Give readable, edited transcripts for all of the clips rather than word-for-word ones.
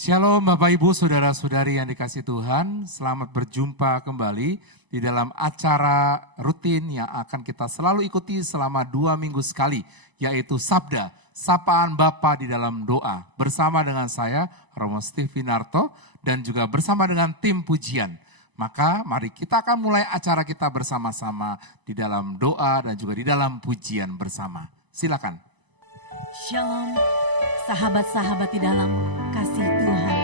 Shalom Bapak Ibu Saudara-saudari yang dikasihi Tuhan, selamat berjumpa kembali di dalam acara rutin yang akan kita selalu ikuti selama 2 minggu sekali, yaitu Sabda, Sapaan Bapa di dalam Doa. Bersama dengan saya, Romo Steve Narto, dan juga bersama dengan tim pujian. Maka mari kita akan mulai acara kita bersama-sama di dalam doa dan juga di dalam pujian bersama. Silakan. Shalom, sahabat-sahabat di dalam kasih Tuhan.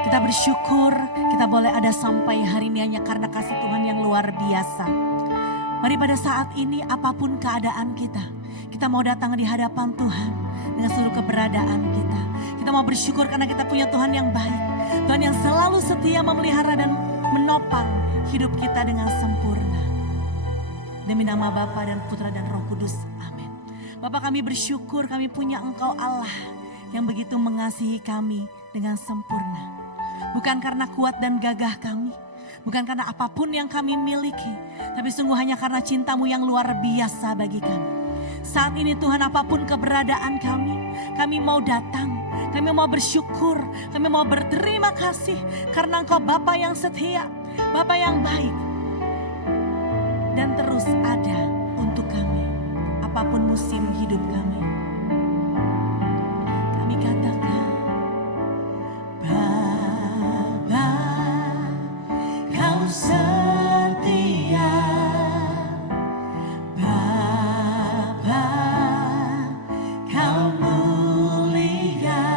Kita bersyukur kita boleh ada sampai hari ini hanya karena kasih Tuhan yang luar biasa. Mari pada saat ini apapun keadaan kita mau datang di hadapan Tuhan dengan seluruh keberadaan kita. Kita mau bersyukur karena kita punya Tuhan yang baik. Tuhan yang selalu setia memelihara dan menopang hidup kita dengan sempurna. Demi nama Bapa dan Putra dan Roh Kudus. Amin. Bapak, kami bersyukur kami punya Engkau Allah yang begitu mengasihi kami dengan sempurna. Bukan karena kuat dan gagah kami, bukan karena apapun yang kami miliki, tapi sungguh hanya karena cinta-Mu yang luar biasa bagi kami. Saat ini Tuhan, apapun keberadaan kami mau datang, kami mau bersyukur, kami mau berterima kasih karena Engkau Bapa yang setia, Bapa yang baik, dan terus ada untuk kami. Apapun musim hidup kami katakan, Bapa, Kau setia, Bapa, Kau mulia,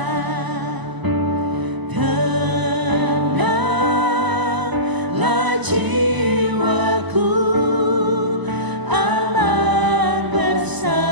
tenanglah jiwaku, aman bersamamu.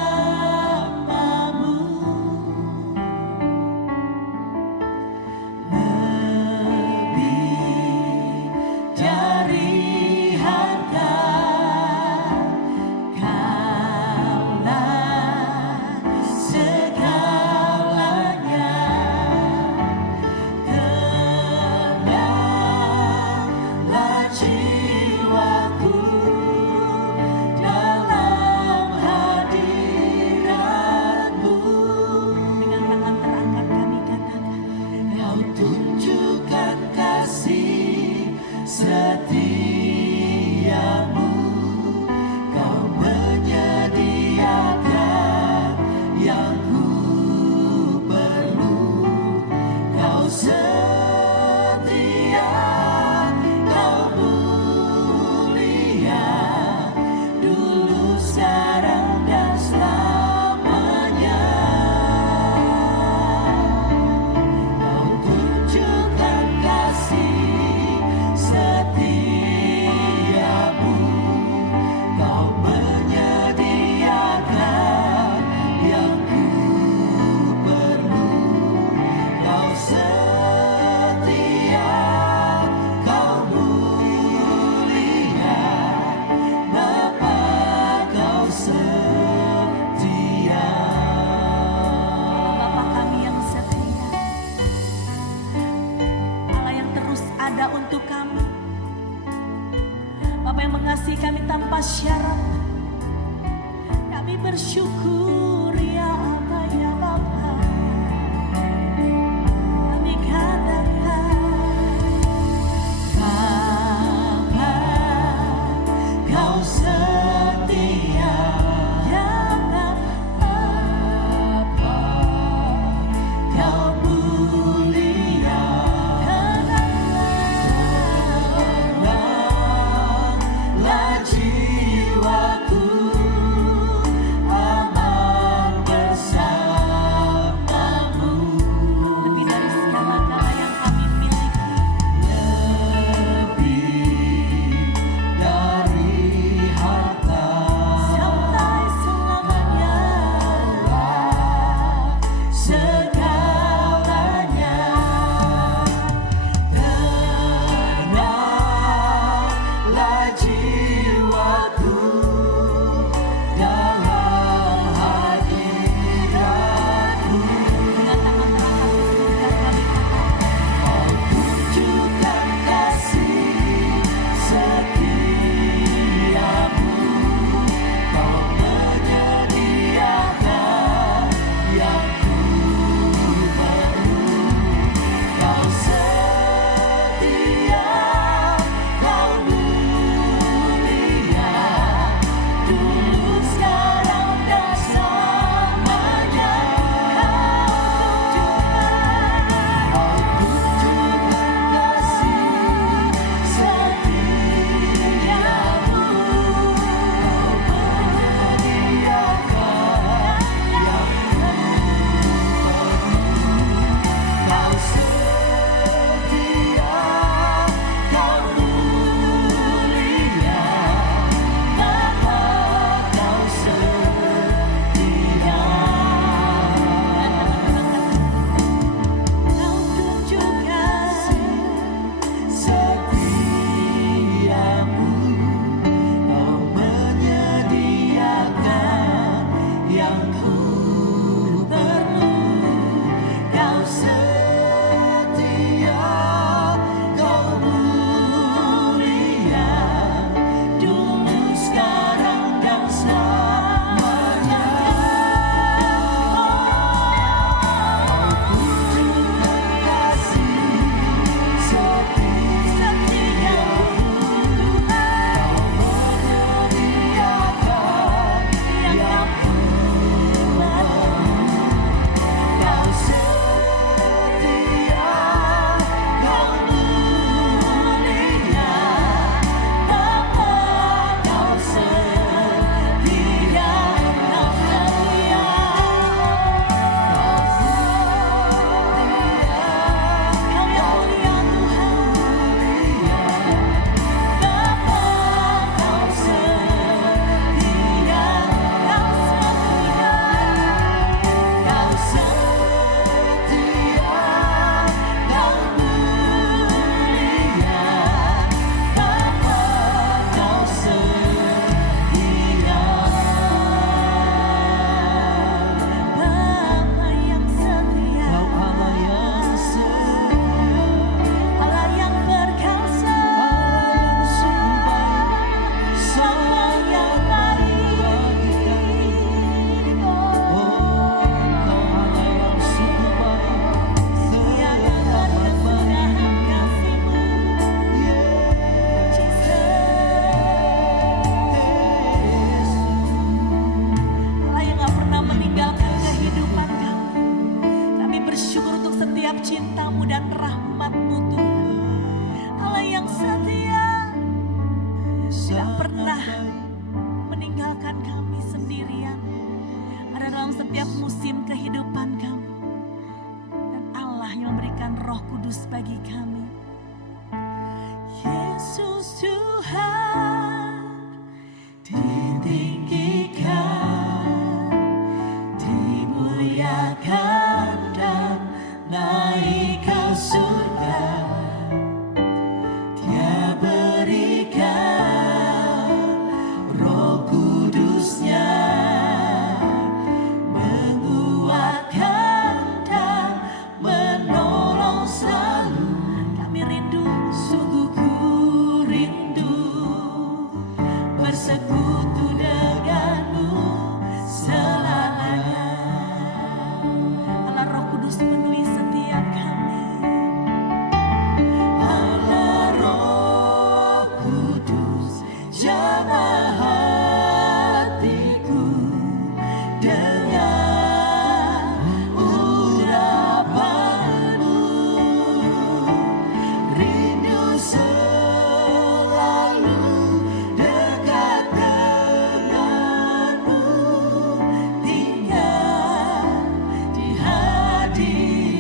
Kami tanpa syarat, kami bersyukur ya Aba ya Bapa. Kami katakan, Bapa, Kau setia, ya Bapa, Kau mulia, tenanglah jiwa. setiap cinta-Mu dan rahmat-Mu Tuhan. Allah yang setia, tidak pernah meninggalkan kami sendirian. Ada dalam setiap musim kehidupan kami. Dan Allah yang memberikan Roh Kudus bagi kami. Yesus Tuhan ditinggikan, dimuliakan dan naik ke surga. Dia berikan Roh Kudusnya, menguatkan dan menolong selalu. Kami rindu, sungguh ku rindu bersekutu denganmu selamanya. Allah Roh Kudus penuhi setiap kami. Allah Roh Kudus jamah hatiku dengan urapanmu. Rindu selalu dekat denganmu, tinggal di hadirat.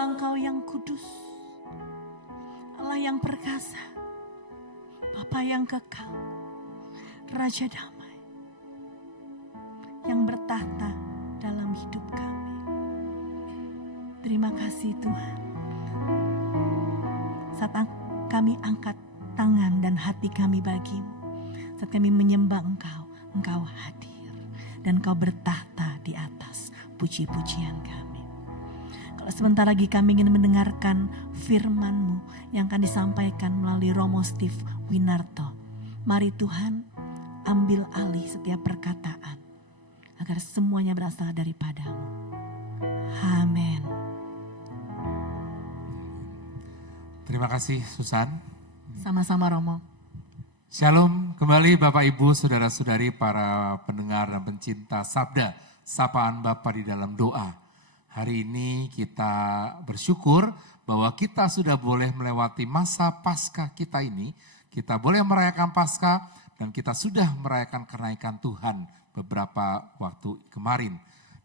menyembah Engkau yang kudus, Allah yang perkasa, Bapa yang kekal, Raja damai, yang bertahta dalam hidup kami. Terima kasih Tuhan. Saat kami angkat tangan dan hati kami bagi-Mu, saat kami menyembah Engkau, Engkau hadir dan Engkau bertahta di atas puji-pujian kami. Kalau sebentar lagi kami ingin mendengarkan firman-Mu yang akan disampaikan melalui Romo Steve Winarto. Mari Tuhan, ambil alih setiap perkataan agar semuanya berasal daripada-Mu. Amin. Terima kasih Susan. Sama-sama Romo. Shalom kembali Bapak Ibu Saudara-saudari para pendengar dan pencinta Sabda, Sapaan Bapa di dalam doa. Hari ini kita bersyukur bahwa kita sudah boleh melewati masa Paskah kita ini. Kita boleh merayakan Paskah dan kita sudah merayakan kenaikan Tuhan beberapa waktu kemarin.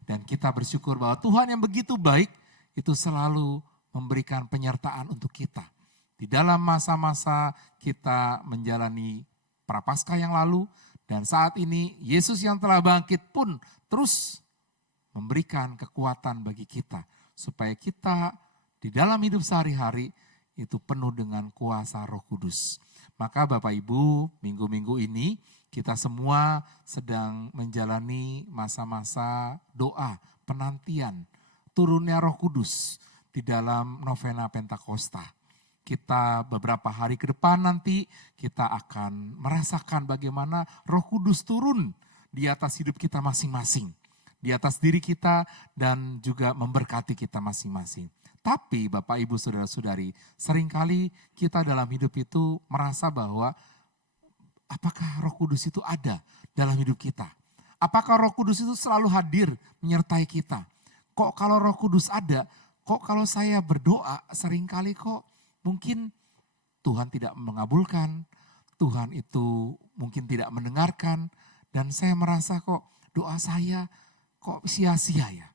Dan kita bersyukur bahwa Tuhan yang begitu baik itu selalu memberikan penyertaan untuk kita. Di dalam masa-masa kita menjalani Prapaskah yang lalu dan saat ini Yesus yang telah bangkit pun terus memberikan kekuatan bagi kita supaya kita di dalam hidup sehari-hari itu penuh dengan kuasa Roh Kudus. Maka Bapak Ibu, minggu-minggu ini kita semua sedang menjalani masa-masa doa, penantian turunnya Roh Kudus di dalam novena Pentakosta. Kita beberapa hari ke depan nanti kita akan merasakan bagaimana Roh Kudus turun di atas hidup kita masing-masing. Di atas diri kita dan juga memberkati kita masing-masing. Tapi Bapak Ibu Saudara-saudari, seringkali kita dalam hidup itu merasa bahwa apakah Roh Kudus itu ada dalam hidup kita? Apakah Roh Kudus itu selalu hadir menyertai kita? Kok kalau Roh Kudus ada, kok kalau saya berdoa seringkali kok mungkin Tuhan tidak mengabulkan, Tuhan itu mungkin tidak mendengarkan, dan saya merasa kok doa saya kok sia-sia ya.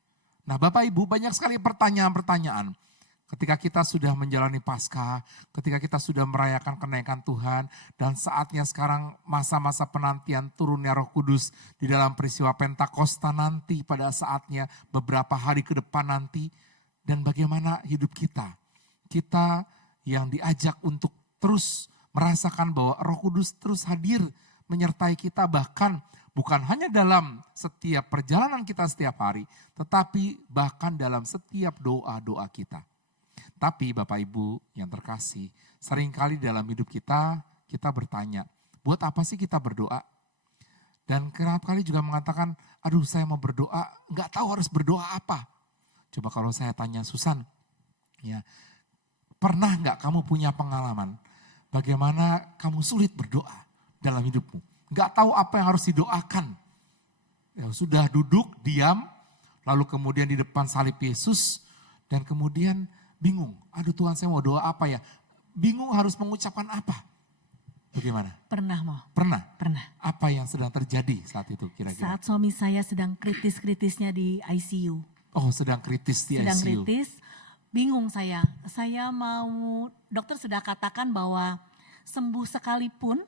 Nah Bapak Ibu banyak sekali pertanyaan-pertanyaan. Ketika kita sudah menjalani Paskah, ketika kita sudah merayakan kenaikan Tuhan, dan saatnya sekarang masa-masa penantian turunnya Roh Kudus di dalam peristiwa Pentakosta nanti pada saatnya beberapa hari ke depan nanti, dan bagaimana hidup kita. Kita yang diajak untuk terus merasakan bahwa Roh Kudus terus hadir menyertai kita bahkan bukan hanya dalam setiap perjalanan kita setiap hari, tetapi bahkan dalam setiap doa-doa kita. Tapi Bapak Ibu yang terkasih, seringkali dalam hidup kita bertanya, buat apa sih kita berdoa? Dan kerap kali juga mengatakan, aduh saya mau berdoa, nggak tahu harus berdoa apa. Coba kalau saya tanya Susan, ya, pernah nggak kamu punya pengalaman bagaimana kamu sulit berdoa dalam hidupmu? Nggak tahu apa yang harus didoakan. Ya, sudah duduk, diam, lalu kemudian di depan salib Yesus, dan kemudian bingung. Aduh Tuhan saya mau doa apa ya? Bingung harus mengucapkan apa? Bagaimana? Pernah mau? Pernah? Pernah. Apa yang sedang terjadi saat itu kira-kira? Saat suami saya sedang kritis-kritisnya di ICU. Oh sedang kritis di Sedang ICU. kritis. Bingung saya mau, dokter sudah katakan bahwa sembuh sekalipun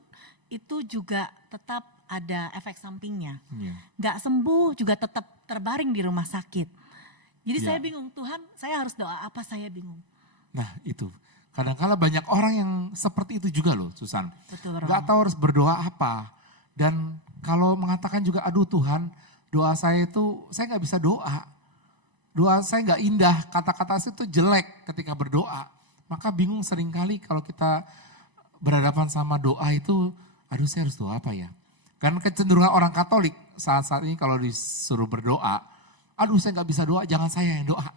itu juga tetap ada efek sampingnya. Ya. Nggak sembuh juga tetap terbaring di rumah sakit. Jadi Ya. saya bingung, Tuhan saya harus doa apa, saya bingung. Nah itu, kadang-kala banyak orang yang seperti itu juga loh Susan. Betul, Romo. Gak tahu harus berdoa apa. Dan kalau mengatakan juga, aduh Tuhan doa saya itu, saya gak bisa doa. Doa saya gak indah, kata-kata saya itu jelek ketika berdoa. Maka bingung seringkali kalau kita berhadapan sama doa itu, aduh saya harus doa apa ya. Kan kecenderungan orang Katolik saat-saat ini kalau disuruh berdoa, aduh saya gak bisa doa, jangan saya yang doa.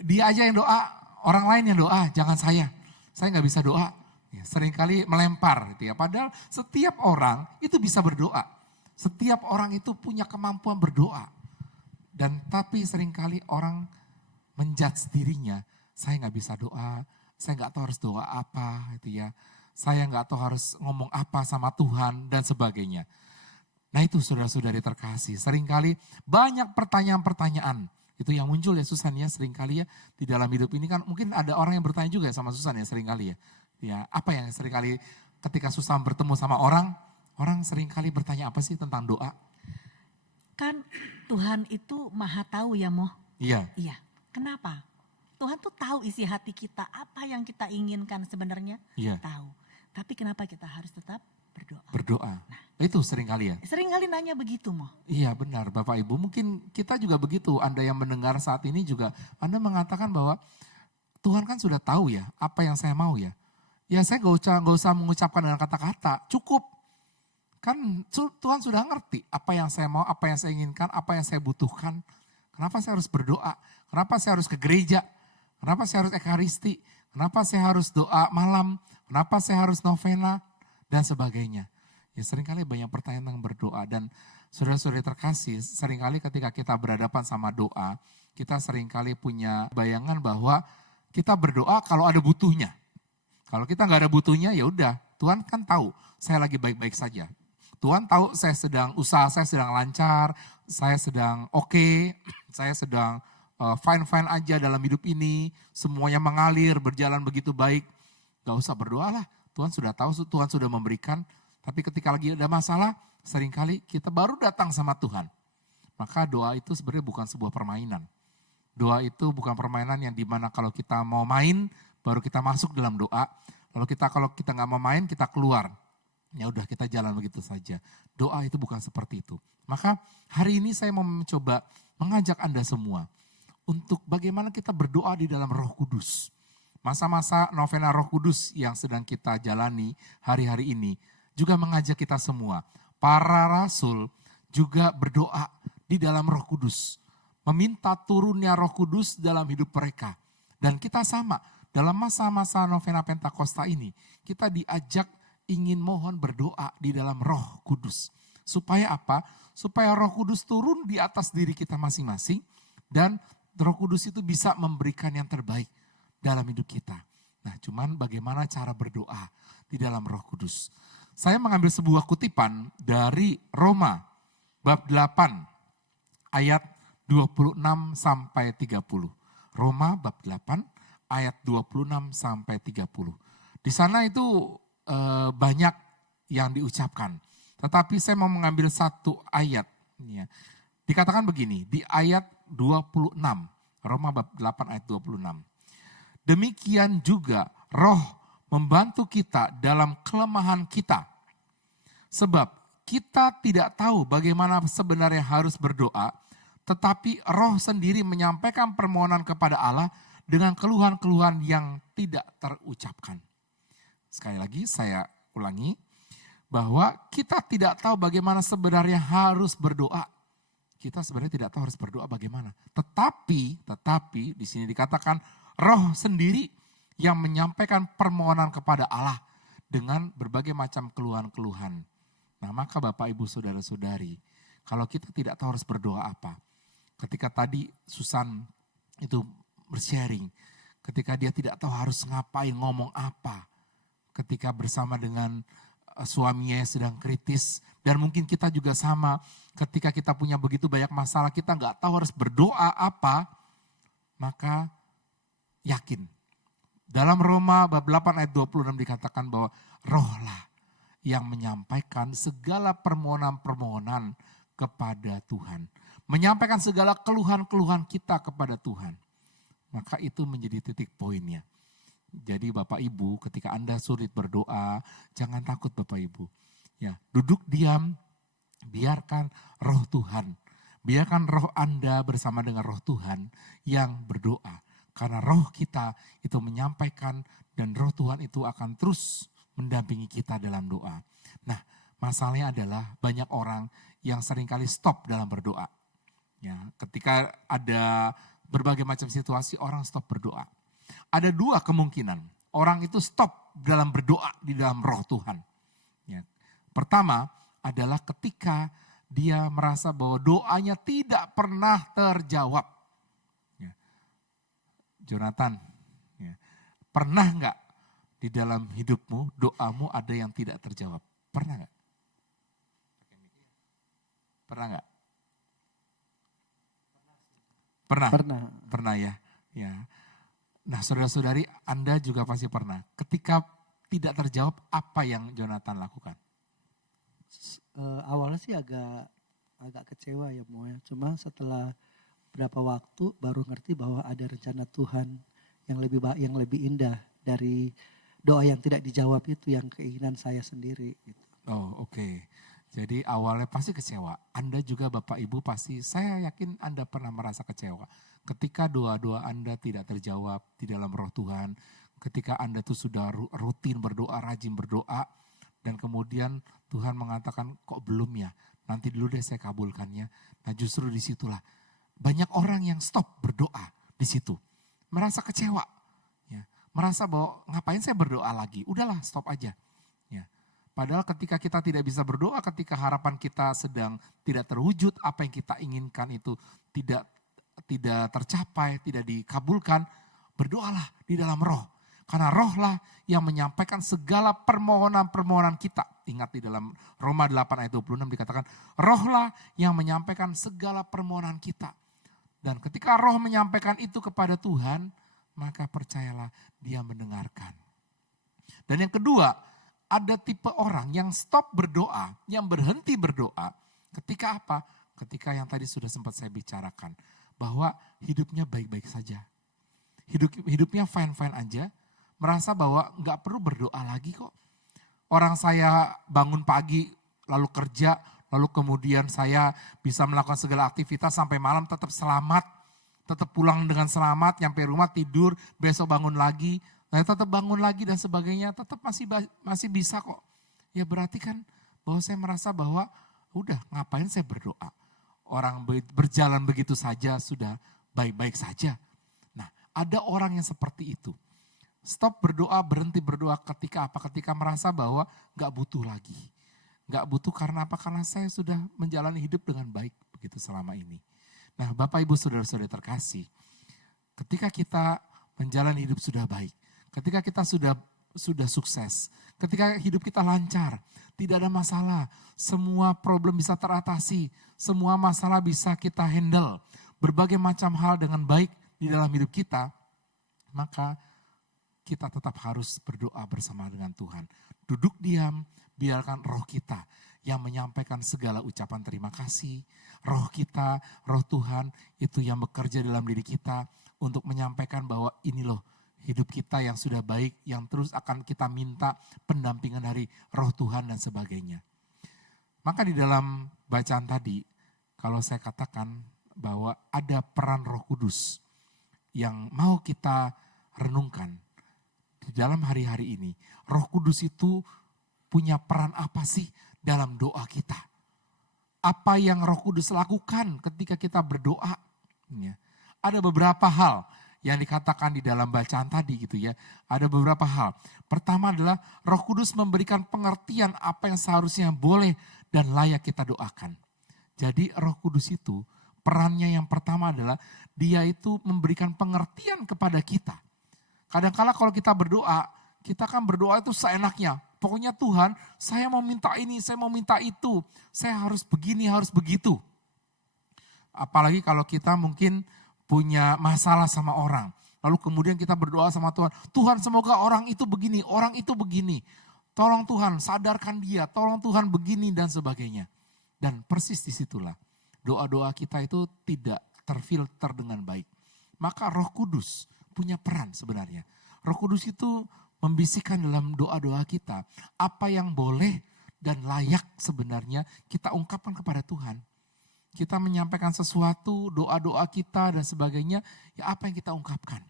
Dia aja yang doa, orang lain yang doa, jangan saya. Saya gak bisa doa. Ya, seringkali melempar gitu ya. Padahal setiap orang itu bisa berdoa. Setiap orang itu punya kemampuan berdoa. Dan tapi seringkali orang menjudge dirinya, saya nggak bisa doa, saya nggak tahu harus doa apa, gitu ya. Saya nggak tahu harus ngomong apa sama Tuhan dan sebagainya. Nah itu saudara-saudari terkasih, seringkali banyak pertanyaan-pertanyaan Itu yang muncul ya Susan ya, seringkali ya di dalam hidup ini kan mungkin ada orang yang bertanya juga ya sama Susan ya seringkali ya. Ya, apa yang seringkali ketika Susan bertemu sama orang, orang seringkali bertanya apa sih tentang doa? Kan Tuhan itu maha tahu ya Mo. Iya, Iya, kenapa? Tuhan tuh tahu isi hati kita, apa yang kita inginkan sebenarnya, iya, tahu. Tapi kenapa kita harus tetap berdoa? berdoa. Itu seringkali ya. Sering kali nanya begitu Mo. Iya benar Bapak Ibu, mungkin kita juga begitu. Anda yang mendengar saat ini juga, Anda mengatakan bahwa Tuhan kan sudah tahu ya apa yang saya mau ya. Ya saya gak usah mengucapkan dengan kata-kata, cukup. Kan Tuhan sudah ngerti apa yang saya mau, apa yang saya inginkan, apa yang saya butuhkan. Kenapa saya harus berdoa? Kenapa saya harus ke gereja? Kenapa saya harus ekaristi? Kenapa saya harus doa malam? Kenapa saya harus novena? Dan sebagainya. Ya seringkali banyak pertanyaan tentang berdoa. Dan saudara-saudari terkasih, seringkali ketika kita berhadapan sama doa, kita seringkali punya bayangan bahwa kita berdoa kalau ada butuhnya. Kalau kita nggak ada butuhnya, ya udah. Tuhan kan tahu saya lagi baik-baik saja. Tuhan tahu saya sedang usaha, saya sedang lancar, saya sedang oke, saya sedang fine-fine aja dalam hidup ini, semuanya mengalir, berjalan begitu baik. Gak usah berdoa lah, Tuhan sudah tahu, Tuhan sudah memberikan. Tapi ketika lagi ada masalah, seringkali kita baru datang sama Tuhan. Maka doa itu sebenarnya bukan sebuah permainan. Doa itu bukan permainan yang dimana kalau kita mau main, baru kita masuk dalam doa. Kalau kita nggak mau main, kita keluar. Ya udah kita jalan begitu saja. Doa itu bukan seperti itu. Maka hari ini saya mau mencoba mengajak Anda semua untuk bagaimana kita berdoa di dalam Roh Kudus. Masa-masa novena Roh Kudus yang sedang kita jalani hari-hari ini juga mengajak kita semua. Para rasul juga berdoa di dalam Roh Kudus. Meminta turunnya Roh Kudus dalam hidup mereka. Dan kita sama, dalam masa-masa novena Pentakosta ini, kita diajak ingin mohon berdoa di dalam Roh Kudus. Supaya apa? Supaya Roh Kudus turun di atas diri kita masing-masing dan Roh Kudus itu bisa memberikan yang terbaik dalam hidup kita. Nah, cuman bagaimana cara berdoa di dalam Roh Kudus? Saya mengambil sebuah kutipan dari Roma bab 8 ayat 26 sampai 30. Roma bab 8 ayat 26 sampai 30. Di sana itu banyak yang diucapkan. Tetapi saya mau mengambil satu ayat. Ya. Dikatakan begini, di ayat 26, Roma bab 8 ayat 26. Demikian juga Roh membantu kita dalam kelemahan kita. Sebab kita tidak tahu bagaimana sebenarnya harus berdoa, tetapi Roh sendiri menyampaikan permohonan kepada Allah dengan keluhan-keluhan yang tidak terucapkan. Sekali lagi saya ulangi, bahwa kita tidak tahu bagaimana sebenarnya harus berdoa. Kita sebenarnya tidak tahu harus berdoa bagaimana. Tetapi di sini dikatakan Roh sendiri yang menyampaikan permohonan kepada Allah dengan berbagai macam keluhan-keluhan. Nah maka Bapak Ibu Saudara-saudari, kalau kita tidak tahu harus berdoa apa. Ketika tadi Susan itu bersharing, ketika dia tidak tahu harus ngapain, ngomong apa. Ketika bersama dengan suaminya yang sedang kritis. Dan mungkin kita juga sama, ketika kita punya begitu banyak masalah, kita nggak tahu harus berdoa apa, maka yakin. Dalam Roma bab 8 ayat 26 dikatakan bahwa Rohlah yang menyampaikan segala permohonan-permohonan kepada Tuhan. Menyampaikan segala keluhan-keluhan kita kepada Tuhan. Maka itu menjadi titik poinnya. Jadi Bapak Ibu ketika Anda sulit berdoa, jangan takut Bapak Ibu. Ya, duduk diam, biarkan Roh Tuhan. Biarkan roh Anda bersama dengan Roh Tuhan yang berdoa. Karena roh kita itu menyampaikan dan Roh Tuhan itu akan terus mendampingi kita dalam doa. Nah, masalahnya adalah banyak orang yang seringkali stop dalam berdoa. Ya, ketika ada berbagai macam situasi orang stop berdoa. Ada dua kemungkinan. Orang itu stop dalam berdoa di dalam Roh Tuhan. Ya. Pertama adalah ketika dia merasa bahwa doanya tidak pernah terjawab. Ya. Jonathan, ya. Pernah nggak di dalam hidupmu doamu ada yang tidak terjawab? Pernah nggak? Pernah nggak? Pernah? Pernah. Pernah ya. Ya. Nah, saudara-saudari, Anda juga pasti pernah. Ketika tidak terjawab, apa yang Jonathan lakukan? Awalnya sih agak kecewa ya Mo ya. Cuma setelah berapa waktu baru ngerti bahwa ada rencana Tuhan yang lebih indah dari doa yang tidak dijawab itu, yang keinginan saya sendiri gitu. Oh, oke. Jadi awalnya pasti kecewa. Anda juga Bapak Ibu pasti, saya yakin Anda pernah merasa kecewa. Ketika doa-doa Anda tidak terjawab di dalam roh Tuhan. Ketika Anda tuh sudah rutin berdoa, rajin berdoa. Dan kemudian Tuhan mengatakan, kok belum ya? Nanti dulu deh saya kabulkannya. Nah justru disitulah banyak orang yang stop berdoa di situ. Merasa kecewa. Ya. Merasa bahwa ngapain saya berdoa lagi? Udahlah stop aja. Ya. Padahal ketika kita tidak bisa berdoa, ketika harapan kita sedang tidak terwujud, apa yang kita inginkan itu tidak tercapai, tidak dikabulkan, berdoalah di dalam roh. Karena rohlah yang menyampaikan segala permohonan-permohonan kita. Ingat di dalam Roma 8 ayat 26 dikatakan, rohlah yang menyampaikan segala permohonan kita. Dan ketika roh menyampaikan itu kepada Tuhan, maka percayalah dia mendengarkan. Dan yang kedua, ada tipe orang yang stop berdoa, yang berhenti berdoa. Ketika apa? Ketika yang tadi sudah sempat saya bicarakan. Bahwa hidupnya baik-baik saja. Hidupnya fine-fine aja. Merasa bahwa gak perlu berdoa lagi kok. Orang saya bangun pagi, lalu kerja, lalu kemudian saya bisa melakukan segala aktivitas sampai malam tetap selamat. Tetap pulang dengan selamat, nyampe rumah tidur, besok bangun lagi. Nah tetap bangun lagi dan sebagainya, tetap masih bisa kok. Ya berarti kan bahwa saya merasa bahwa udah ngapain saya berdoa. Orang berjalan begitu saja sudah baik-baik saja. Nah ada orang yang seperti itu. Stop berdoa, berhenti berdoa ketika apa? Ketika merasa bahwa gak butuh lagi. Gak butuh karena apa? Karena saya sudah menjalani hidup dengan baik begitu selama ini. Nah Bapak Ibu Saudara-saudara terkasih, ketika kita menjalani hidup sudah baik, ketika kita sudah sukses, ketika hidup kita lancar, tidak ada masalah, semua problem bisa teratasi, semua masalah bisa kita handle, berbagai macam hal dengan baik di dalam hidup kita, maka kita tetap harus berdoa bersama dengan Tuhan. Duduk diam, biarkan roh kita yang menyampaikan segala ucapan terima kasih. Roh kita, roh Tuhan itu yang bekerja dalam diri kita untuk menyampaikan bahwa ini loh hidup kita yang sudah baik, yang terus akan kita minta pendampingan dari roh Tuhan dan sebagainya. Maka di dalam bacaan tadi, kalau saya katakan bahwa ada peran Roh Kudus yang mau kita renungkan di dalam hari-hari ini. Roh Kudus itu punya peran apa sih dalam doa kita? Apa yang Roh Kudus lakukan ketika kita berdoa? Ya. Ada beberapa hal yang dikatakan di dalam bacaan tadi gitu ya. Ada beberapa hal. Pertama adalah Roh Kudus memberikan pengertian apa yang seharusnya boleh dan layak kita doakan. Jadi Roh Kudus itu perannya yang pertama adalah dia itu memberikan pengertian kepada kita. Kadang-kala kalau kita berdoa, kita kan berdoa itu seenaknya. Pokoknya Tuhan, saya mau minta ini, saya mau minta itu. Saya harus begini, harus begitu. Apalagi kalau kita mungkin punya masalah sama orang. Lalu kemudian kita berdoa sama Tuhan. Tuhan semoga orang itu begini, orang itu begini. Tolong Tuhan sadarkan dia, tolong Tuhan begini dan sebagainya. Dan persis disitulah doa-doa kita itu tidak terfilter dengan baik. Maka Roh Kudus punya peran sebenarnya. Roh Kudus itu membisikkan dalam doa-doa kita apa yang boleh dan layak sebenarnya kita ungkapkan kepada Tuhan. Kita menyampaikan sesuatu, doa-doa kita dan sebagainya, ya apa yang kita ungkapkan.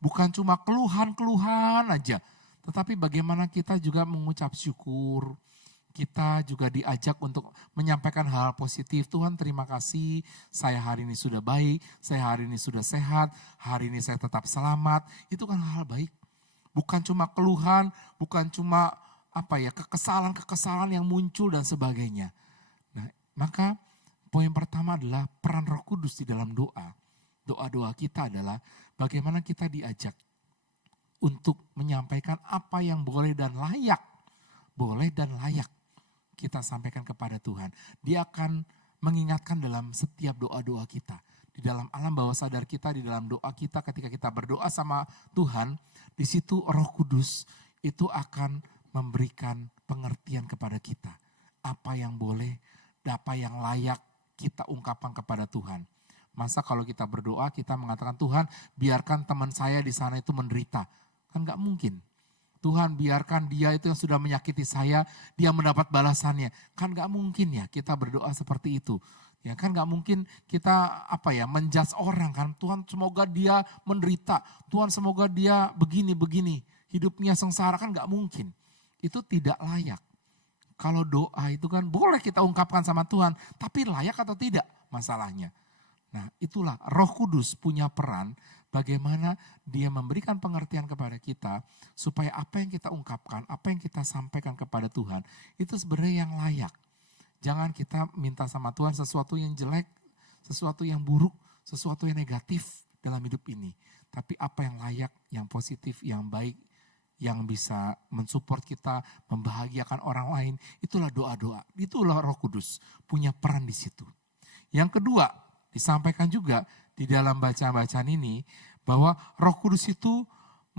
Bukan cuma keluhan-keluhan aja, tetapi bagaimana kita juga mengucap syukur. Kita juga diajak untuk menyampaikan hal positif. Tuhan terima kasih, saya hari ini sudah baik, saya hari ini sudah sehat, hari ini saya tetap selamat. Itu kan hal baik. Bukan cuma keluhan, bukan cuma kekesalan-kekesalan yang muncul dan sebagainya. Nah, maka poin pertama adalah peran Roh Kudus di dalam doa. Doa-doa kita adalah bagaimana kita diajak untuk menyampaikan apa yang boleh dan layak. Boleh dan layak kita sampaikan kepada Tuhan. Dia akan mengingatkan dalam setiap doa-doa kita. di dalam alam bawah sadar kita, di dalam doa kita, ketika kita berdoa sama Tuhan, di situ Roh Kudus itu akan memberikan pengertian kepada kita. Apa yang boleh, apa yang layak kita ungkapkan kepada Tuhan. Masa kalau kita berdoa, kita mengatakan, Tuhan biarkan teman saya di sana itu menderita. Kan gak mungkin. Tuhan biarkan dia itu yang sudah menyakiti saya, dia mendapat balasannya. Kan gak mungkin ya kita berdoa seperti itu. Ya kan gak mungkin kita menjudge orang kan. Tuhan semoga dia menderita. Tuhan semoga dia begini-begini. Hidupnya sengsara, kan gak mungkin. Itu tidak layak. Kalau doa itu kan boleh kita ungkapkan sama Tuhan. Tapi layak atau tidak masalahnya. Nah itulah Roh Kudus punya peran. Bagaimana dia memberikan pengertian kepada kita. Supaya apa yang kita ungkapkan, apa yang kita sampaikan kepada Tuhan. Itu sebenarnya yang layak. Jangan kita minta sama Tuhan sesuatu yang jelek, sesuatu yang buruk, sesuatu yang negatif dalam hidup ini. Tapi apa yang layak, yang positif, yang baik, yang bisa mensupport kita, membahagiakan orang lain, itulah doa-doa. Itulah Roh Kudus punya peran di situ. Yang kedua, disampaikan juga di dalam bacaan-bacaan ini, bahwa Roh Kudus itu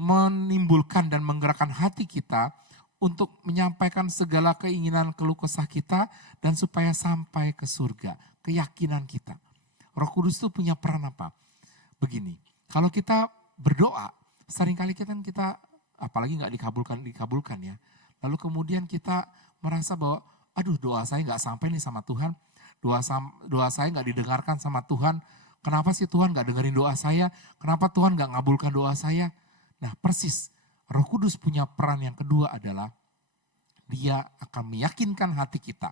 menimbulkan dan menggerakkan hati kita untuk menyampaikan segala keinginan keluh kesah kita dan supaya sampai ke surga, keyakinan kita. Roh Kudus itu punya peran apa? Begini, kalau kita berdoa, seringkali kita apalagi nggak dikabulkan ya. Lalu kemudian kita merasa bahwa, aduh doa saya nggak sampai nih sama Tuhan, doa saya nggak didengarkan sama Tuhan. Kenapa sih Tuhan nggak dengerin doa saya? Kenapa Tuhan nggak ngabulkan doa saya? Nah persis. Roh Kudus punya peran yang kedua adalah dia akan meyakinkan hati kita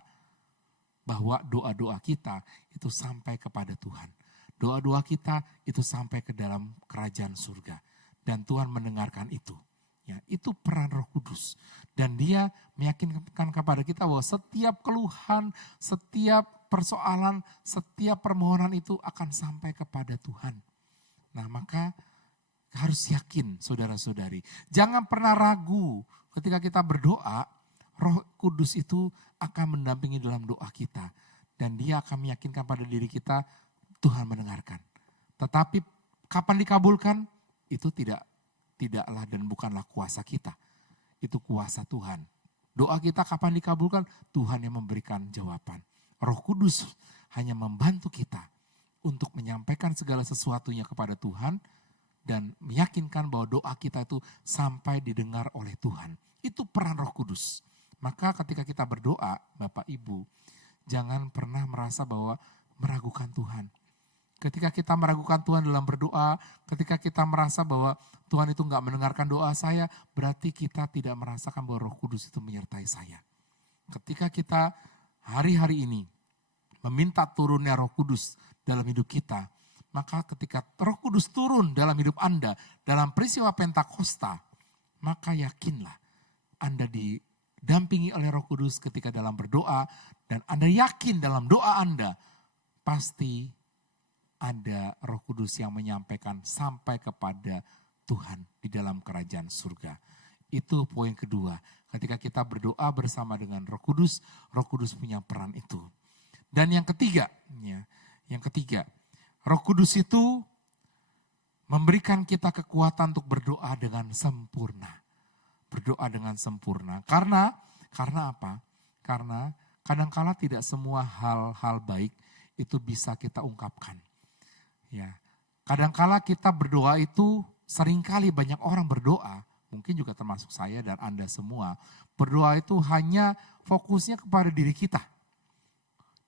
bahwa doa-doa kita itu sampai kepada Tuhan. Doa-doa kita itu sampai ke dalam kerajaan surga. Dan Tuhan mendengarkan itu. Ya, itu peran Roh Kudus. Dan dia meyakinkan kepada kita bahwa setiap keluhan, setiap persoalan, setiap permohonan itu akan sampai kepada Tuhan. Nah maka harus yakin saudara-saudari. Jangan pernah ragu ketika kita berdoa, Roh Kudus itu akan mendampingi dalam doa kita. Dan dia akan meyakinkan pada diri kita, Tuhan mendengarkan. Tetapi kapan dikabulkan? Itu tidaklah dan bukanlah kuasa kita. Itu kuasa Tuhan. Doa kita kapan dikabulkan? Tuhan yang memberikan jawaban. Roh Kudus hanya membantu kita untuk menyampaikan segala sesuatunya kepada Tuhan. Dan meyakinkan bahwa doa kita itu sampai didengar oleh Tuhan. Itu peran Roh Kudus. Maka ketika kita berdoa, Bapak Ibu, jangan pernah merasa bahwa meragukan Tuhan. Ketika kita meragukan Tuhan dalam berdoa, ketika kita merasa bahwa Tuhan itu enggak mendengarkan doa saya, berarti kita tidak merasakan bahwa Roh Kudus itu menyertai saya. Ketika kita hari-hari ini meminta turunnya Roh Kudus dalam hidup kita, maka ketika Roh Kudus turun dalam hidup Anda, dalam peristiwa Pentakosta, maka yakinlah Anda didampingi oleh Roh Kudus ketika dalam berdoa, dan Anda yakin dalam doa Anda, pasti ada Roh Kudus yang menyampaikan sampai kepada Tuhan di dalam kerajaan surga. Itu poin kedua. Ketika kita berdoa bersama dengan Roh Kudus punya peran itu. Dan yang ketiga, Roh Kudus itu memberikan kita kekuatan untuk berdoa dengan sempurna. Berdoa dengan sempurna. Karena apa? Karena kadangkala tidak semua hal-hal baik itu bisa kita ungkapkan. Ya. Kadangkala kita berdoa itu seringkali banyak orang berdoa, mungkin juga termasuk saya dan Anda semua, berdoa itu hanya fokusnya kepada diri kita.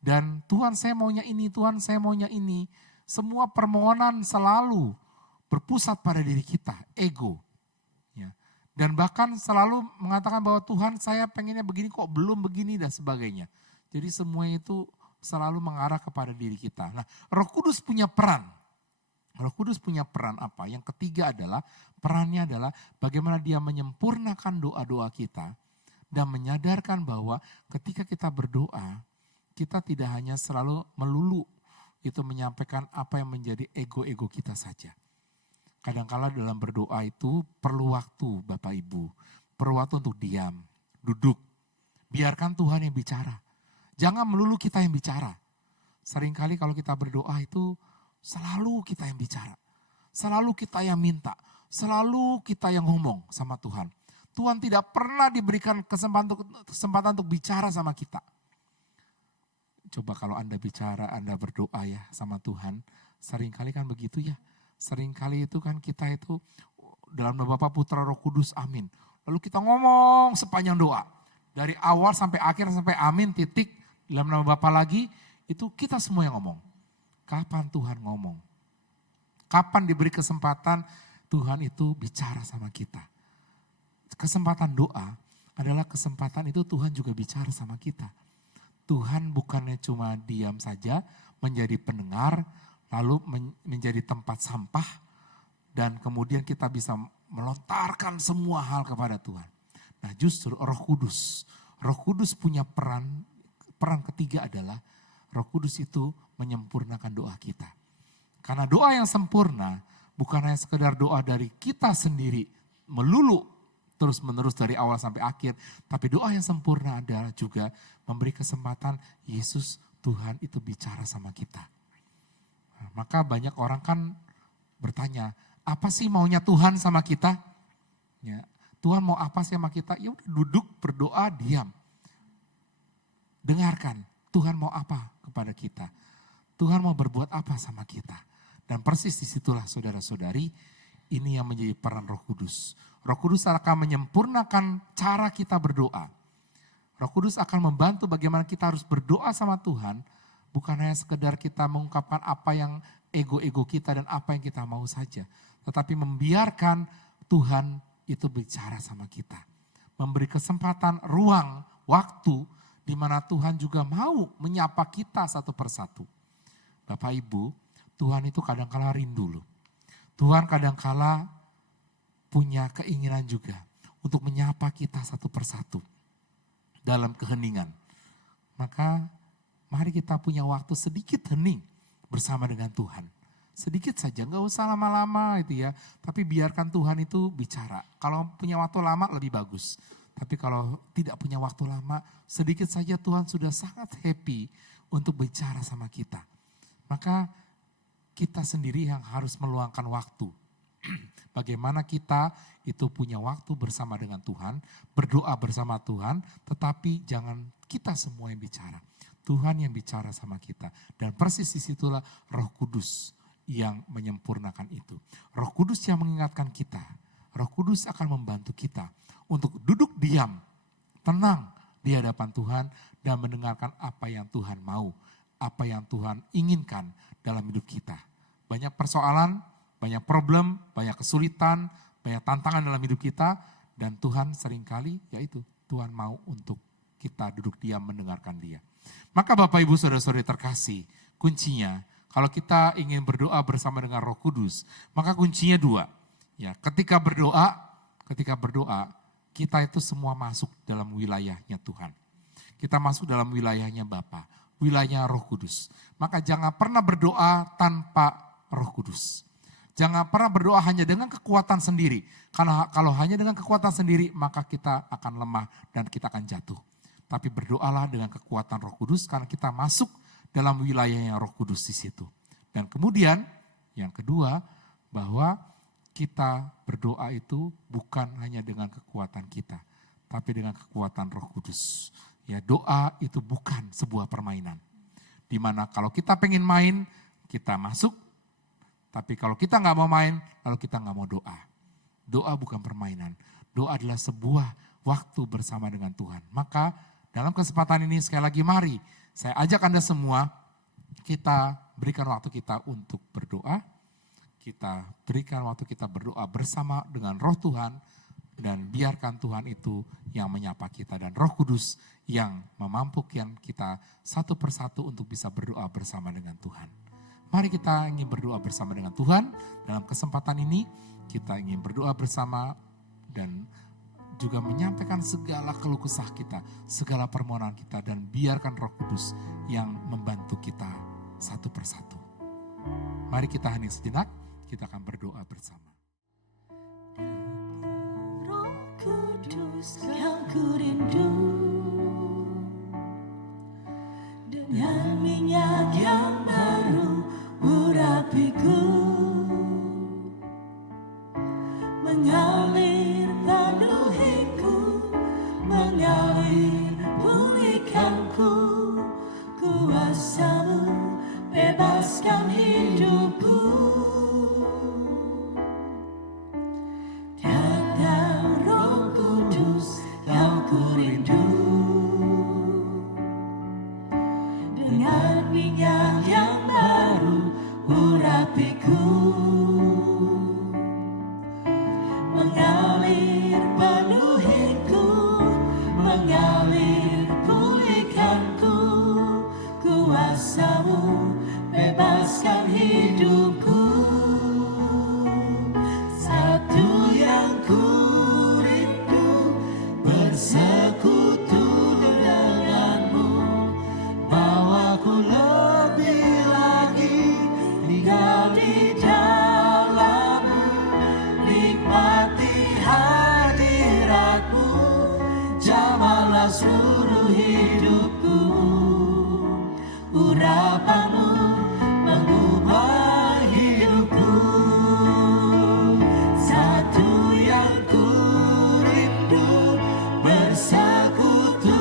Dan Tuhan saya maunya ini, Tuhan saya maunya ini. Semua permohonan selalu berpusat pada diri kita, ego. Ya. Dan bahkan selalu mengatakan bahwa Tuhan saya pengennya begini kok belum begini dan sebagainya. Jadi semua itu selalu mengarah kepada diri kita. Nah, Roh Kudus punya peran. Roh Kudus punya peran apa? Yang ketiga adalah, perannya adalah bagaimana dia menyempurnakan doa-doa kita dan menyadarkan bahwa ketika kita berdoa, kita tidak hanya selalu melulu itu menyampaikan apa yang menjadi ego-ego kita saja. Kadangkala dalam berdoa itu perlu waktu Bapak Ibu. Perlu waktu untuk diam, duduk. Biarkan Tuhan yang bicara. Jangan melulu kita yang bicara. Seringkali kalau kita berdoa itu Selalu kita yang bicara. Selalu kita yang minta. Selalu kita yang ngomong sama Tuhan. Tuhan tidak pernah diberikan kesempatan untuk bicara sama kita. Coba kalau Anda bicara, Anda berdoa ya sama Tuhan. Seringkali kan begitu ya. Seringkali itu kan kita itu dalam nama Bapa, Putra, Roh Kudus, amin. Lalu kita ngomong sepanjang doa. Dari awal sampai akhir sampai amin, titik. Dalam nama Bapa lagi, itu kita semua yang ngomong. Kapan Tuhan ngomong? Kapan diberi kesempatan Tuhan itu bicara sama kita? Kesempatan doa adalah kesempatan itu Tuhan juga bicara sama kita. Tuhan bukannya cuma diam saja menjadi pendengar, lalu menjadi tempat sampah, dan kemudian kita bisa melontarkan semua hal kepada Tuhan. Nah justru Roh Kudus punya peran ketiga adalah Roh Kudus itu menyempurnakan doa kita. Karena doa yang sempurna bukan hanya sekedar doa dari kita sendiri melulu terus menerus dari awal sampai akhir. Tapi doa yang sempurna adalah juga memberi kesempatan Yesus Tuhan itu bicara sama kita. Nah, maka banyak orang kan bertanya, apa sih maunya Tuhan sama kita? Ya, Tuhan mau apa sih sama kita? Ya udah duduk, berdoa, diam. Dengarkan, Tuhan mau apa kepada kita? Tuhan mau berbuat apa sama kita? Dan persis disitulah saudara-saudari, ini yang menjadi peran Roh Kudus. Roh Kudus akan menyempurnakan cara kita berdoa. Roh Kudus akan membantu bagaimana kita harus berdoa sama Tuhan. Bukan hanya sekedar kita mengungkapkan apa yang ego-ego kita dan apa yang kita mau saja. Tetapi membiarkan Tuhan itu bicara sama kita. Memberi kesempatan, ruang, waktu di mana Tuhan juga mau menyapa kita satu persatu. Bapak Ibu, Tuhan itu kadang-kala rindu loh. Tuhan kadang-kala punya keinginan juga untuk menyapa kita satu persatu dalam keheningan. Maka mari kita punya waktu sedikit hening bersama dengan Tuhan. Sedikit saja, gak usah lama-lama itu ya. Tapi biarkan Tuhan itu bicara. Kalau punya waktu lama lebih bagus. Tapi kalau tidak punya waktu lama, sedikit saja Tuhan sudah sangat happy untuk bicara sama kita. Maka kita sendiri yang harus meluangkan waktu. Bagaimana kita itu punya waktu bersama dengan Tuhan, berdoa bersama Tuhan, tetapi jangan kita semua yang bicara. Tuhan yang bicara sama kita. Dan persis disitulah Roh Kudus yang menyempurnakan itu. Roh Kudus yang mengingatkan kita. Roh Kudus akan membantu kita untuk duduk diam, tenang di hadapan Tuhan dan mendengarkan apa yang Tuhan mau, apa yang Tuhan inginkan dalam hidup kita. Banyak persoalan, banyak problem, banyak kesulitan, banyak tantangan dalam hidup kita, dan Tuhan seringkali yaitu Tuhan mau untuk kita duduk diam mendengarkan Dia. Maka Bapak Ibu Saudara-saudari terkasih, kuncinya kalau kita ingin berdoa bersama dengan Roh Kudus, maka kuncinya dua. Ya, ketika berdoa kita itu semua masuk dalam wilayahnya Tuhan. Kita masuk dalam wilayahnya Bapa, wilayahnya Roh Kudus. Maka jangan pernah berdoa tanpa Roh Kudus. Jangan pernah berdoa hanya dengan kekuatan sendiri. Karena kalau hanya dengan kekuatan sendiri, maka kita akan lemah dan kita akan jatuh. Tapi berdoalah dengan kekuatan Roh Kudus karena kita masuk dalam wilayahnya Roh Kudus di situ. Dan kemudian yang kedua, bahwa kita berdoa itu bukan hanya dengan kekuatan kita, tapi dengan kekuatan Roh Kudus. Ya, doa itu bukan sebuah permainan. Dimana kalau kita pengen main, kita masuk. Tapi kalau kita nggak mau main, lalu kita nggak mau doa. Doa bukan permainan. Doa adalah sebuah waktu bersama dengan Tuhan. Maka dalam kesempatan ini sekali lagi mari saya ajak Anda semua, kita berikan waktu kita untuk berdoa. Kita berikan waktu kita berdoa bersama dengan Roh Tuhan. Dan biarkan Tuhan itu yang menyapa kita. Dan Roh Kudus yang memampukan kita satu persatu untuk bisa berdoa bersama dengan Tuhan. Mari kita ingin berdoa bersama dengan Tuhan. Dalam kesempatan ini kita ingin berdoa bersama dan juga menyampaikan segala keluh kesah kita, segala permohonan kita, dan biarkan Roh Kudus yang membantu kita satu persatu. Mari kita hening sejenak, kita akan berdoa bersama. Roh Kudus yang ku rindu, dengan minyak yang baru urapi bebaskan hidupku. Datang Roh Kudus, Kau ku rindu. Dengan minyak yang baru urapiku, mengalir penuhiku, mengalir pulihkanku. Kuasa-Mu bebaskan hidupku. Satu yang ku rindu, bersekutu denganmu. Bawaku lebih lagi tinggal di dalam-Mu, nikmati hadirat-Mu, jamahlah seluruh hidupku. Urapan-Mu mengubah hidupku. Satu yang ku rindu, bersekutu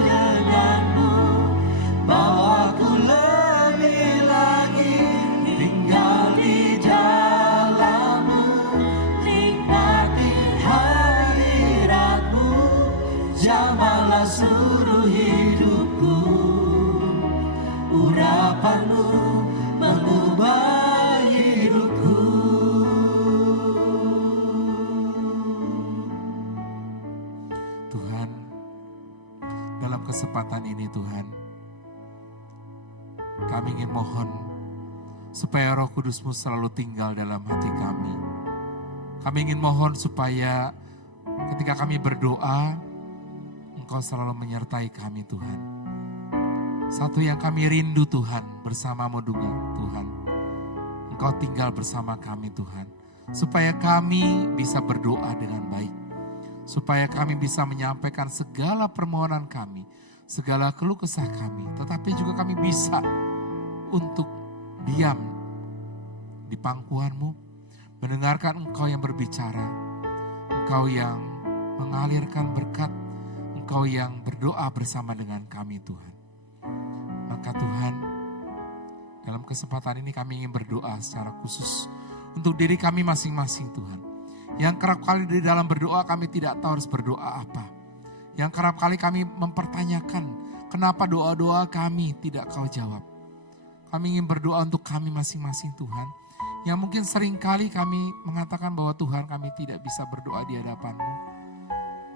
denganmu. Bawaku lebih lagi tinggal di dalam-Mu, nikmati hadirat-Mu, jamahlah seluruh hidupku. Urapan-Mu mengubah hidupku. Tuhan, dalam kesempatan ini Tuhan, kami ingin mohon supaya Roh Kudus-Mu selalu tinggal dalam hati kami. Kami ingin mohon supaya ketika kami berdoa, Engkau selalu menyertai kami Tuhan. Satu yang kami rindu Tuhan, bersama-Mu Tuhan. Engkau tinggal bersama kami Tuhan. Supaya kami bisa berdoa dengan baik. Supaya kami bisa menyampaikan segala permohonan kami, segala keluh kesah kami. Tetapi juga kami bisa untuk diam di pangkuan-Mu, mendengarkan Engkau yang berbicara, Engkau yang mengalirkan berkat, Engkau yang berdoa bersama dengan kami Tuhan. Maka Tuhan, dalam kesempatan ini kami ingin berdoa secara khusus untuk diri kami masing-masing Tuhan. Yang kerap kali di dalam berdoa kami tidak tahu harus berdoa apa. Yang kerap kali kami mempertanyakan kenapa doa-doa kami tidak Kau jawab. Kami ingin berdoa untuk kami masing-masing Tuhan. Yang mungkin sering kali kami mengatakan bahwa Tuhan kami tidak bisa berdoa di hadapan-Mu.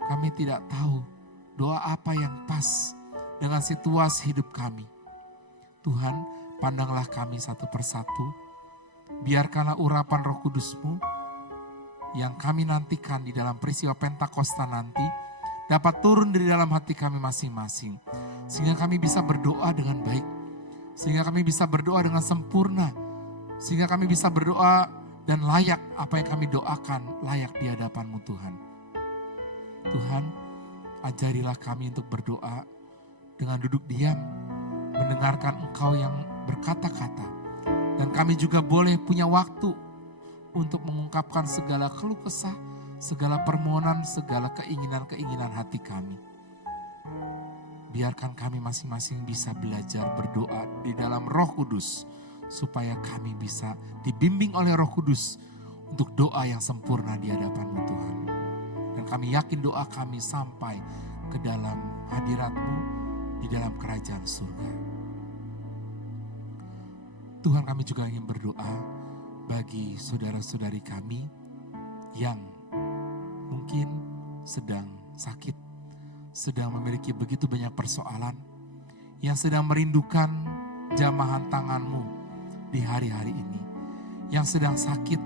Kami tidak tahu doa apa yang pas dengan situasi hidup kami. Tuhan, pandanglah kami satu persatu. Biarkanlah urapan Roh Kudus-Mu yang kami nantikan di dalam peristiwa Pentakosta nanti dapat turun dari dalam hati kami masing-masing. Sehingga kami bisa berdoa dengan baik. Sehingga kami bisa berdoa dengan sempurna. Sehingga kami bisa berdoa dan layak apa yang kami doakan, layak di hadapan-Mu Tuhan. Tuhan, ajarilah kami untuk berdoa dengan duduk diam, mendengarkan Engkau yang berkata-kata. Dan kami juga boleh punya waktu untuk mengungkapkan segala keluh kesah, segala permohonan, segala keinginan-keinginan hati kami. Biarkan kami masing-masing bisa belajar berdoa di dalam Roh Kudus, supaya kami bisa dibimbing oleh Roh Kudus untuk doa yang sempurna di hadapan-Mu Tuhan. Dan kami yakin doa kami sampai ke dalam hadirat-Mu di dalam kerajaan surga. Tuhan, kami juga ingin berdoa bagi saudara-saudari kami yang mungkin sedang sakit, sedang memiliki begitu banyak persoalan, yang sedang merindukan jamahan tangan-Mu di hari-hari ini, yang sedang sakit,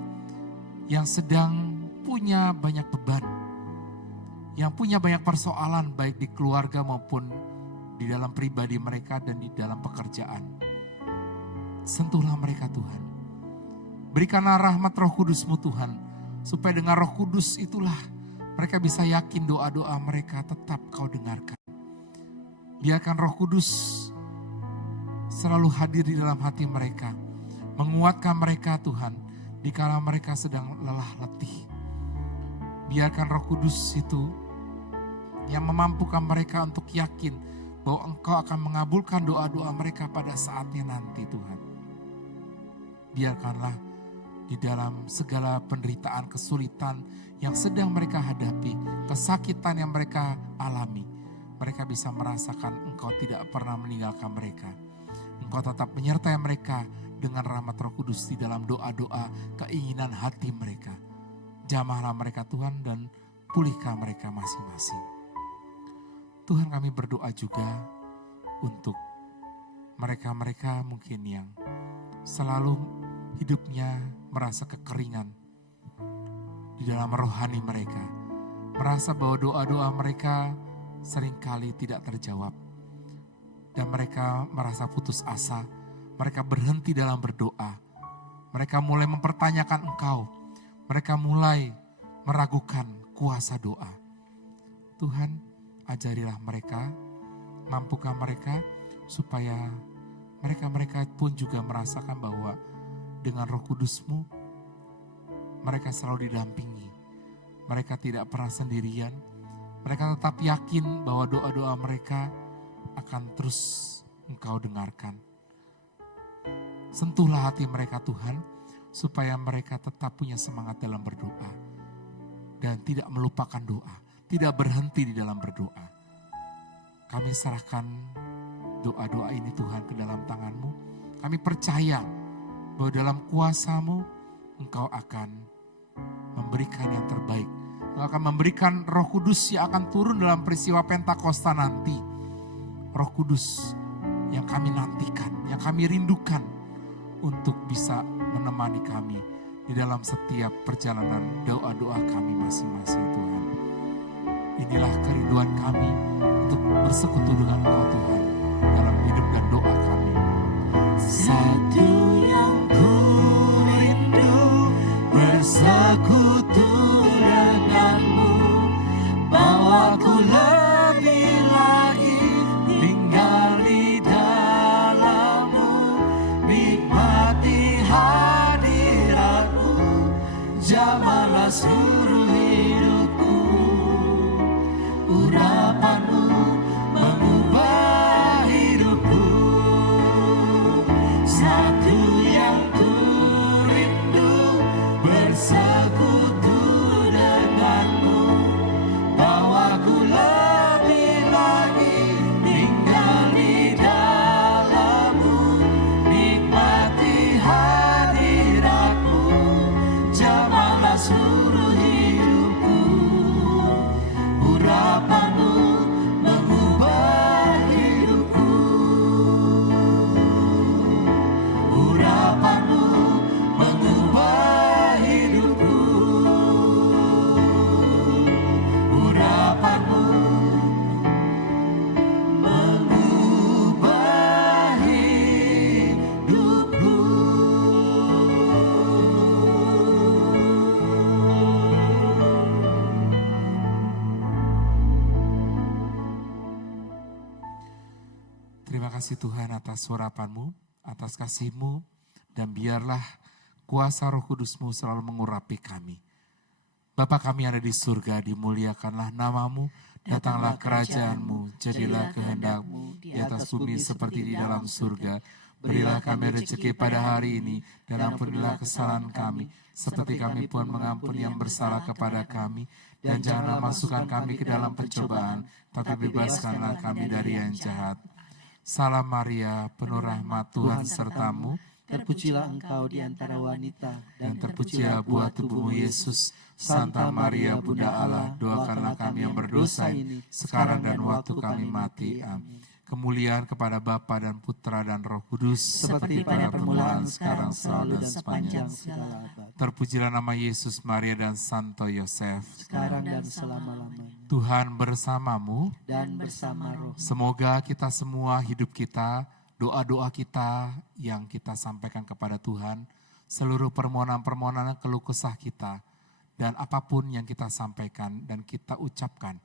yang sedang punya banyak beban, yang punya banyak persoalan baik di keluarga maupun di dalam pribadi mereka dan di dalam pekerjaan. Sentuhlah mereka Tuhan. Berikanlah rahmat Roh Kudus-Mu Tuhan, supaya dengan Roh Kudus itulah mereka bisa yakin doa-doa mereka tetap Kau dengarkan. Biarkan Roh Kudus selalu hadir di dalam hati mereka, menguatkan mereka Tuhan, dikala mereka sedang lelah letih. Biarkan Roh Kudus itu yang memampukan mereka untuk yakin bahwa Engkau akan mengabulkan doa-doa mereka pada saatnya nanti Tuhan. biarkanlah di dalam segala penderitaan, kesulitan yang sedang mereka hadapi, kesakitan yang mereka alami, mereka bisa merasakan Engkau tidak pernah meninggalkan mereka. Engkau tetap menyertai mereka dengan rahmat Roh Kudus di dalam doa-doa keinginan hati mereka. Jamahlah mereka Tuhan dan pulihkan mereka masing-masing. Tuhan, kami berdoa juga untuk mereka-mereka mungkin yang selalu hidupnya merasa kekeringan di dalam rohani mereka. Merasa bahwa doa-doa mereka seringkali tidak terjawab. Dan mereka merasa putus asa. Mereka berhenti dalam berdoa. Mereka mulai mempertanyakan Engkau. Mereka mulai meragukan kuasa doa. Tuhan, ajarilah mereka, mampukan mereka supaya mereka pun juga merasakan bahwa dengan Roh Kudus-Mu mereka selalu didampingi. Mereka tidak pernah sendirian. Mereka tetap yakin bahwa doa-doa mereka akan terus Engkau dengarkan. Sentuhlah hati mereka Tuhan, supaya mereka tetap punya semangat dalam berdoa. Dan tidak melupakan doa, tidak berhenti di dalam berdoa. Kami serahkan doa-doa ini Tuhan ke dalam tangan-Mu. Kami percaya bahwa dalam kuasa-Mu Engkau akan memberikan yang terbaik. Engkau akan memberikan Roh Kudus yang akan turun dalam peristiwa Pentakosta nanti. Roh Kudus yang kami nantikan, yang kami rindukan untuk bisa menemani kami di dalam setiap perjalanan doa-doa kami masing-masing Tuhan. Inilah kerinduan kami untuk bersekutu dengan Engkau Tuhan dalam hidup dan doa kami. Satu yang ku rindu bersekutu denganmu, bawaku lebih lagi tinggal di dalammu, nikmati hadiratmu, jamahlah seluruh hidupku, urapanmu mengubah hidupku. Satu yang ku rindu bersekutu denganmu, bawaku lebih lagi tinggal di dalammu, nikmati hadiratmu, jamahlah seluruh hidupku, urapanmu mengubah hidupku, urapanmu mengubah hidupku, urapanmu mengubah hidupku. Terima kasih Tuhan atas urapan-Mu, atas kasih-Mu, dan biarlah kuasa Roh Kudus-Mu selalu mengurapi kami. Bapa kami yang ada di surga, dimuliakanlah nama-Mu, datanglah kerajaan-Mu, jadilah kehendak-Mu di atas bumi seperti di dalam surga. Berilah kami rezeki pada hari ini, dan ampunilah kesalahan kami, seperti kami pun mengampuni yang bersalah kepada kami. Dan janganlah masukkan kami ke dalam pencobaan, tapi bebaskanlah kami dari yang jahat. Salam Maria, penuh rahmat Tuhan sertamu, Terpujilah engkau di antara wanita, dan terpujilah buah tubuhmu Yesus. Santa Maria Bunda Allah, doakanlah kami yang berdosa ini, sekarang dan waktu kami mati. Amin. Kemuliaan kepada Bapa dan Putra dan Roh Kudus, seperti pada permulaan, sekarang, selalu, dan sepanjang segala abad. Terpujilah nama Yesus, Maria dan Santo Yosef. Sekarang dan selama-lamanya. Tuhan bersamamu, Dan bersama roh. semoga kita semua hidup kita, doa-doa kita yang kita sampaikan kepada Tuhan, seluruh permohonan-permohonan keluh kesah kita, dan apapun yang kita sampaikan dan kita ucapkan,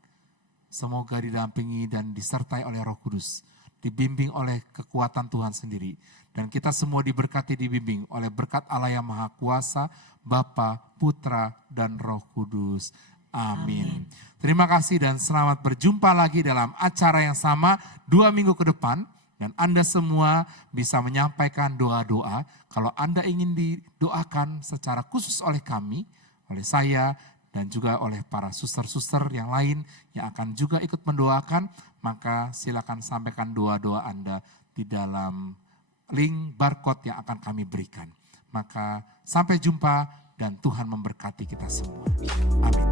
semoga didampingi dan disertai oleh Roh Kudus, dibimbing oleh kekuatan Tuhan sendiri. Dan kita semua diberkati, dibimbing oleh berkat Allah yang Maha Kuasa, Bapa, Putra, dan Roh Kudus. Amin. Terima kasih dan selamat berjumpa lagi dalam acara yang sama 2 minggu ke depan. Dan Anda semua bisa menyampaikan doa-doa. Kalau Anda ingin didoakan secara khusus oleh kami, oleh saya, dan juga oleh para suster-suster yang lain yang akan juga ikut mendoakan, maka silakan sampaikan doa-doa Anda di dalam link barcode yang akan kami berikan. Maka sampai jumpa dan Tuhan memberkati kita semua. Amin.